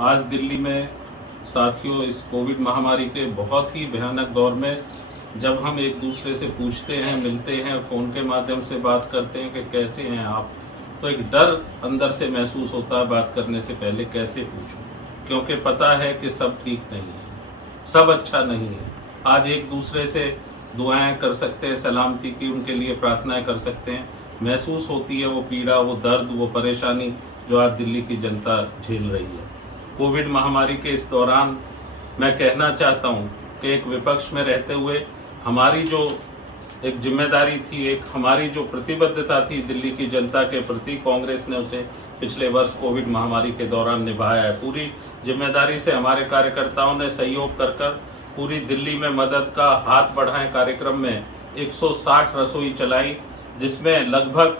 आज दिल्ली में साथियों इस कोविड महामारी के बहुत ही भयानक दौर में जब हम एक दूसरे से पूछते हैं, मिलते हैं, फ़ोन के माध्यम से बात करते हैं कि कैसे हैं आप, तो एक डर अंदर से महसूस होता है बात करने से पहले कैसे पूछूं, क्योंकि पता है कि सब ठीक नहीं है, सब अच्छा नहीं है। आज एक दूसरे से दुआएं कर सकते हैं, सलामती की उनके लिए प्रार्थनाएं कर सकते हैं। महसूस होती है वो पीड़ा, वो दर्द, वो परेशानी जो आज दिल्ली की जनता झेल रही है। कोविड महामारी के इस दौरान मैं कहना चाहता हूं कि एक विपक्ष में रहते हुए हमारी जो एक जिम्मेदारी थी, एक हमारी जो प्रतिबद्धता थी दिल्ली की जनता के प्रति, कांग्रेस ने उसे पिछले वर्ष कोविड महामारी के दौरान निभाया है। पूरी जिम्मेदारी से हमारे कार्यकर्ताओं ने सहयोग कर पूरी दिल्ली में मदद का हाथ बढ़ाएं कार्यक्रम में 160 रसोई चलाई, जिसमें लगभग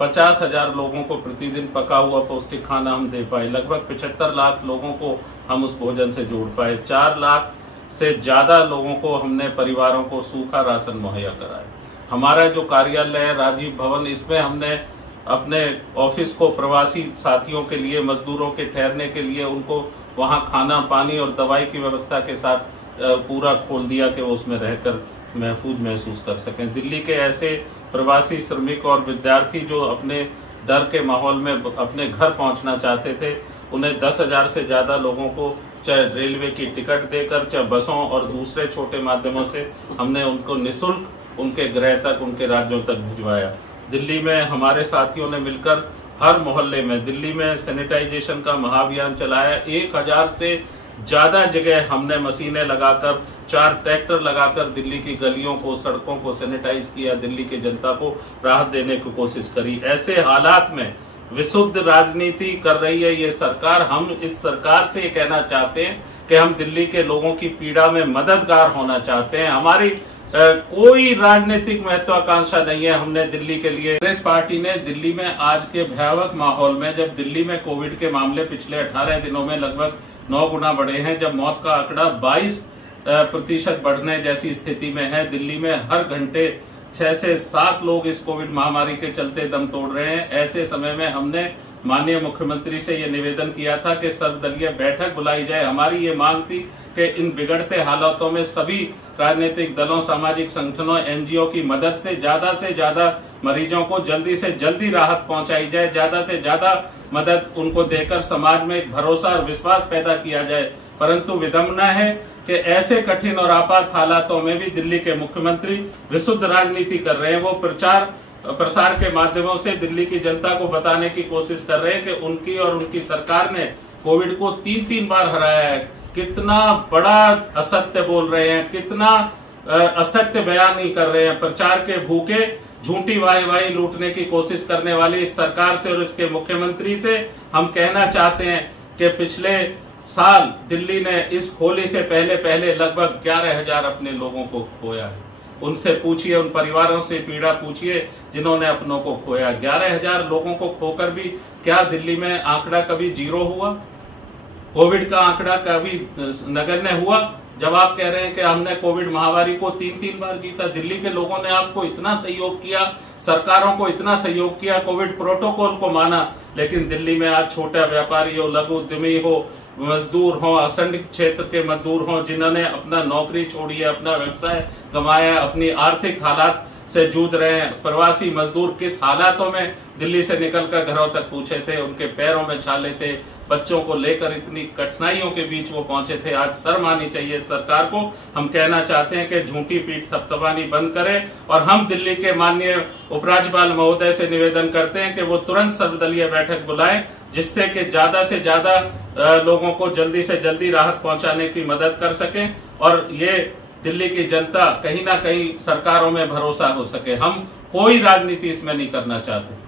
50,000 लोगों को प्रतिदिन पका हुआ पौष्टिक खाना हम दे पाए। लगभग 75 लाख लोगों को हम उस भोजन से जोड़ पाए। 4 लाख से ज्यादा लोगों को हमने परिवारों को सूखा राशन मुहैया कराया। हमारा जो कार्यालय है राजीव भवन, इसमें हमने अपने ऑफिस को प्रवासी साथियों के लिए, मजदूरों के ठहरने के लिए, उनको वहां खाना, पानी और दवाई की व्यवस्था के साथ पूरा खोल दिया कि वो उसमें रहकर महफूज महसूस कर सकें। दिल्ली के ऐसे प्रवासी श्रमिक और विद्यार्थी जो अपने डर के माहौल में अपने घर पहुंचना चाहते थे, उन्हें 10,000 से ज्यादा लोगों को चाहे रेलवे की टिकट देकर, चाहे बसों और दूसरे छोटे माध्यमों से हमने उनको निःशुल्क उनके गृह तक, उनके राज्यों तक भिजवाया। दिल्ली में हमारे साथियों ने मिलकर हर मोहल्ले में दिल्ली में सैनिटाइजेशन का महाअभियान चलाया। 1,000 से ज्यादा जगह हमने मशीनें लगाकर, 4 ट्रैक्टर लगाकर दिल्ली की गलियों को, सड़कों को सैनिटाइज किया, दिल्ली की जनता को राहत देने की कोशिश करी। ऐसे हालात में विशुद्ध राजनीति कर रही है ये सरकार। हम इस सरकार से ये कहना चाहते हैं कि हम दिल्ली के लोगों की पीड़ा में मददगार होना चाहते हैं। हमारी कोई राजनीतिक महत्वाकांक्षा नहीं है। हमने दिल्ली के लिए, कांग्रेस पार्टी ने दिल्ली में आज के भयावह माहौल में, जब दिल्ली में कोविड के मामले पिछले 18 दिनों में लगभग 9 गुना बढ़े हैं, जब मौत का आंकड़ा 22% बढ़ने जैसी स्थिति में है, दिल्ली में हर घंटे 6 से 7 लोग इस कोविड महामारी के चलते दम तोड़ रहे हैं। ऐसे समय में हमने माननीय मुख्यमंत्री से ये निवेदन किया था कि सर्वदलीय बैठक बुलाई जाए। हमारी ये मांग थी कि इन बिगड़ते हालातों में सभी राजनीतिक दलों, सामाजिक संगठनों, एनजीओ की मदद से ज्यादा मरीजों को जल्दी से जल्दी राहत पहुंचाई जाए, ज्यादा से ज्यादा मदद उनको देकर समाज में एक भरोसा और विश्वास पैदा किया जाए। परंतु विडंबना है कि ऐसे कठिन और आपात हालातों में भी दिल्ली के मुख्यमंत्री विशुद्ध राजनीति कर रहे हैं। वो प्रचार प्रसार के माध्यमों से दिल्ली की जनता को बताने की कोशिश कर रहे हैं कि उनकी और उनकी सरकार ने कोविड को 3 बार हराया है। कितना बड़ा असत्य बोल रहे हैं, कितना असत्य बयान ही कर रहे हैं। प्रचार के भूखे झूठी वाही लूटने की कोशिश करने वाली इस सरकार से और इसके मुख्यमंत्री से हम कहना चाहते हैं कि पिछले साल दिल्ली ने इस होली से पहले लगभग 11,000 अपने लोगों को खोया है। उनसे पूछिए, उन परिवारों से पीड़ा पूछिए जिन्होंने अपनों को खोया। 11,000 लोगों को खोकर भी क्या दिल्ली में आंकड़ा कभी 0 हुआ? कोविड का आंकड़ा कभी नगण्य हुआ? जब आप कह रहे हैं कि हमने कोविड महामारी को 3 बार जीता, दिल्ली के लोगों ने आपको इतना सहयोग किया, सरकारों को इतना सहयोग किया, कोविड प्रोटोकॉल को माना, लेकिन दिल्ली में आज छोटा व्यापारी हो, लघु उद्यमी हो, मजदूर हो, असंगठित क्षेत्र के मजदूर हो, जिन्होंने अपना नौकरी छोड़ी है, अपना व्यवसाय गंवाया, अपनी आर्थिक हालात से जूझ रहे हैं। प्रवासी मजदूर किस हालातों में दिल्ली से निकलकर घरों तक पहुंचे थे, उनके पैरों में छाले थे, बच्चों को लेकर इतनी कठिनाइयों के बीच वो पहुंचे थे। आज शर्म आनी चाहिए सरकार को। हम कहना चाहते हैं कि झूठी पीठ थपथपानी बंद करें और हम दिल्ली के माननीय उपराज्यपाल महोदय से निवेदन करते हैं कि वो तुरंत सर्वदलीय बैठक बुलाएं, जिससे कि ज्यादा से ज्यादा लोगों को जल्दी से जल्दी राहत पहुंचाने की मदद कर सकें और ये दिल्ली की जनता कहीं ना कहीं सरकारों में भरोसा हो सके। हम कोई राजनीति इसमें नहीं करना चाहते।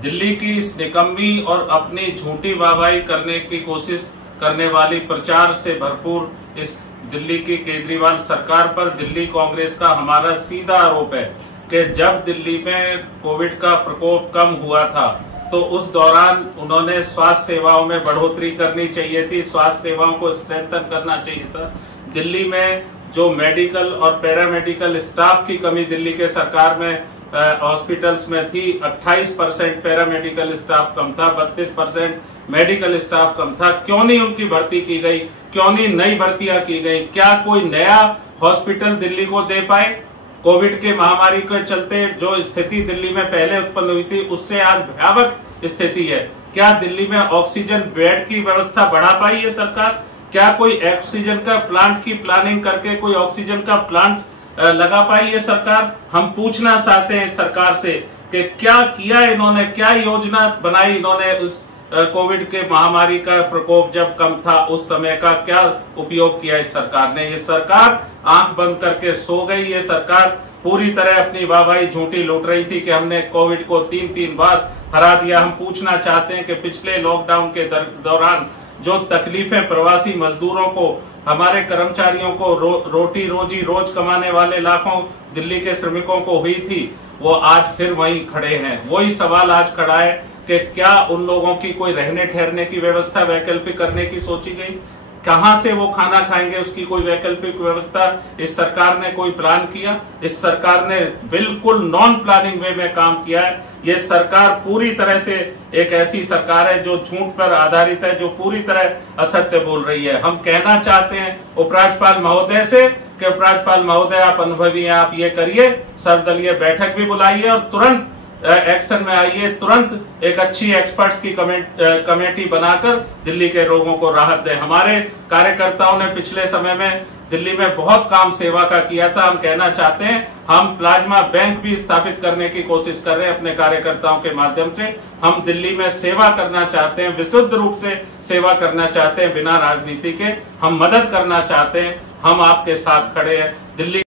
दिल्ली की इस निकम्मी और अपनी झूठी वाहवाही करने की कोशिश करने वाली, प्रचार से भरपूर इस दिल्ली की केजरीवाल सरकार पर दिल्ली कांग्रेस का हमारा सीधा आरोप है कि जब दिल्ली में कोविड का प्रकोप कम हुआ था तो उस दौरान उन्होंने स्वास्थ्य सेवाओं में बढ़ोतरी करनी चाहिए थी, स्वास्थ्य सेवाओं को स्ट्रेंथन करना चाहिए था। दिल्ली में जो मेडिकल और पैरामेडिकल स्टाफ की कमी दिल्ली के सरकार में हॉस्पिटल्स में थी। 28% पैरामेडिकल स्टाफ कम था, 32% मेडिकल स्टाफ कम था। क्यों नहीं उनकी भर्ती की गई, क्यों नहीं नई भर्तियां की गई? क्या कोई नया हॉस्पिटल दिल्ली को दे पाए? कोविड के महामारी के चलते जो स्थिति दिल्ली में पहले उत्पन्न हुई थी उससे आज भयावह स्थिति है। क्या दिल्ली में ऑक्सीजन बेड की व्यवस्था बढ़ा पाई है सरकार? क्या कोई ऑक्सीजन का प्लांट की प्लानिंग करके कोई ऑक्सीजन का प्लांट लगा पाई है सरकार? हम पूछना चाहते हैं सरकार से कि क्या किया इन्होंने, क्या योजना बनाई इन्होंने उस कोविड के महामारी का प्रकोप जब कम था उस समय का क्या उपयोग किया इस सरकार ने? ये सरकार आंख बंद करके सो गई। ये सरकार पूरी तरह अपनी वाहवाही झूठी लूट रही थी कि हमने कोविड को 3 बार हरा दिया। हम पूछना चाहते हैं कि पिछले लॉकडाउन के दौरान जो तकलीफें प्रवासी मजदूरों को, हमारे कर्मचारियों को, रोटी रोजी रोज कमाने वाले लाखों दिल्ली के श्रमिकों को हुई थी, वो आज फिर वहीं खड़े हैं। वही सवाल आज खड़ा है कि क्या उन लोगों की कोई रहने ठहरने की व्यवस्था वैकल्पिक करने की सोची गई? कहां से वो खाना खाएंगे, उसकी कोई वैकल्पिक व्यवस्था इस सरकार ने कोई प्लान किया? इस सरकार ने बिल्कुल नॉन प्लानिंग वे में काम किया है। ये सरकार पूरी तरह से एक ऐसी सरकार है जो झूठ पर आधारित है, जो पूरी तरह असत्य बोल रही है। हम कहना चाहते हैं उपराज्यपाल महोदय से कि उपराज्यपाल महोदय आप अनुभवी हैं, आप ये करिए, सर्वदलीय बैठक भी बुलाइए और तुरंत एक्शन में आइए, तुरंत एक अच्छी एक्सपर्ट्स की कमेटी बनाकर दिल्ली के लोगों को राहत दें। हमारे कार्यकर्ताओं ने पिछले समय में दिल्ली में बहुत काम सेवा का किया था। हम कहना चाहते हैं हम प्लाज्मा बैंक भी स्थापित करने की कोशिश कर रहे हैं अपने कार्यकर्ताओं के माध्यम से। हम दिल्ली में सेवा करना चाहते हैं, विशुद्ध रूप से सेवा करना चाहते हैं, बिना राजनीति के। हम मदद करना चाहते हैं, हम आपके साथ खड़े हैं। दिल्ली